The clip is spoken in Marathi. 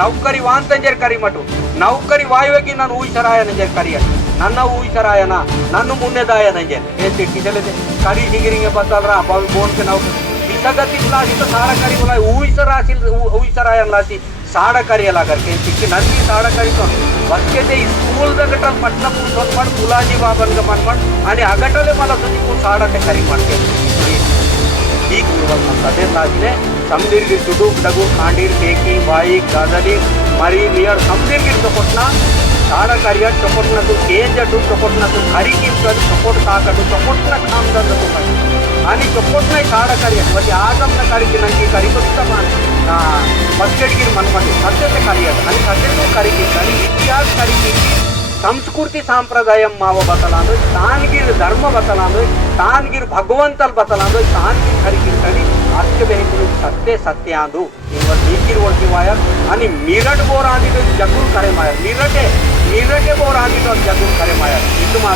ನೌಕರಿ ವಾಂತಂಜರ್ ಕರಿಮಟು ನೌಕರಿ ವಾಯುವಾಗಿ ನಾನು ಊಹಿಸರಾಯ ನಂಜರ್ ಕರಿಯ ನನ್ನ ಊಹಿಸರಾಯನ ನನ್ನ ಮುನ್ನೆದಾಯ ನಂಜರ್ ಏ ತಿಟ್ಟಿ ಚಲದೆ ಕರಿ ಹಿಗಿರಿಂಗೆ ಬತ್ತಲ್ರ ಬಾವಿ ಬೋನ್ಗೆ ನಾವು विसगति लासी साड़ करी बोला ऊसराय लासी साड़ करी करके सिक्की नदी साड़ करी तो वक्के ते स्कूल दगटल पटना पुसोन पड फुलाजी बाबन ग मनमण आणि अगटले मला तुझी को साड़ ते करी म्हणते ठीक पूर्वक सदे लाजीने समदीर गिर सुडूक डगू खांडीर केकी बाई गाजली मरी नियर समदीर गिर चोपटना साड़ करिया चोपटना तू केंज टू चोपटना तू खरी की चोपट साकटू चोपटना काम दर तू आणि चोपटना साड़ करिया म्हणजे आजमना करी नंगी करी पुस्तक मस्केटगिर मनमध्ये सत्यते करिया आणि सत्यते करी आणि इतिहास करी संस्कृति सांप्रदायम माव बतलांदो तानगिर धर्म बतलांदो तानगिर भगवंतल बतलांदो तानगिर खरी करी आजके बेहतरू सत्य सत्यांदो इवर नीकिर वरती वायर आणि मिरट बोर आदि तो जगूर करे मायर मिरटे बोर आदि तो जगूर करे मायर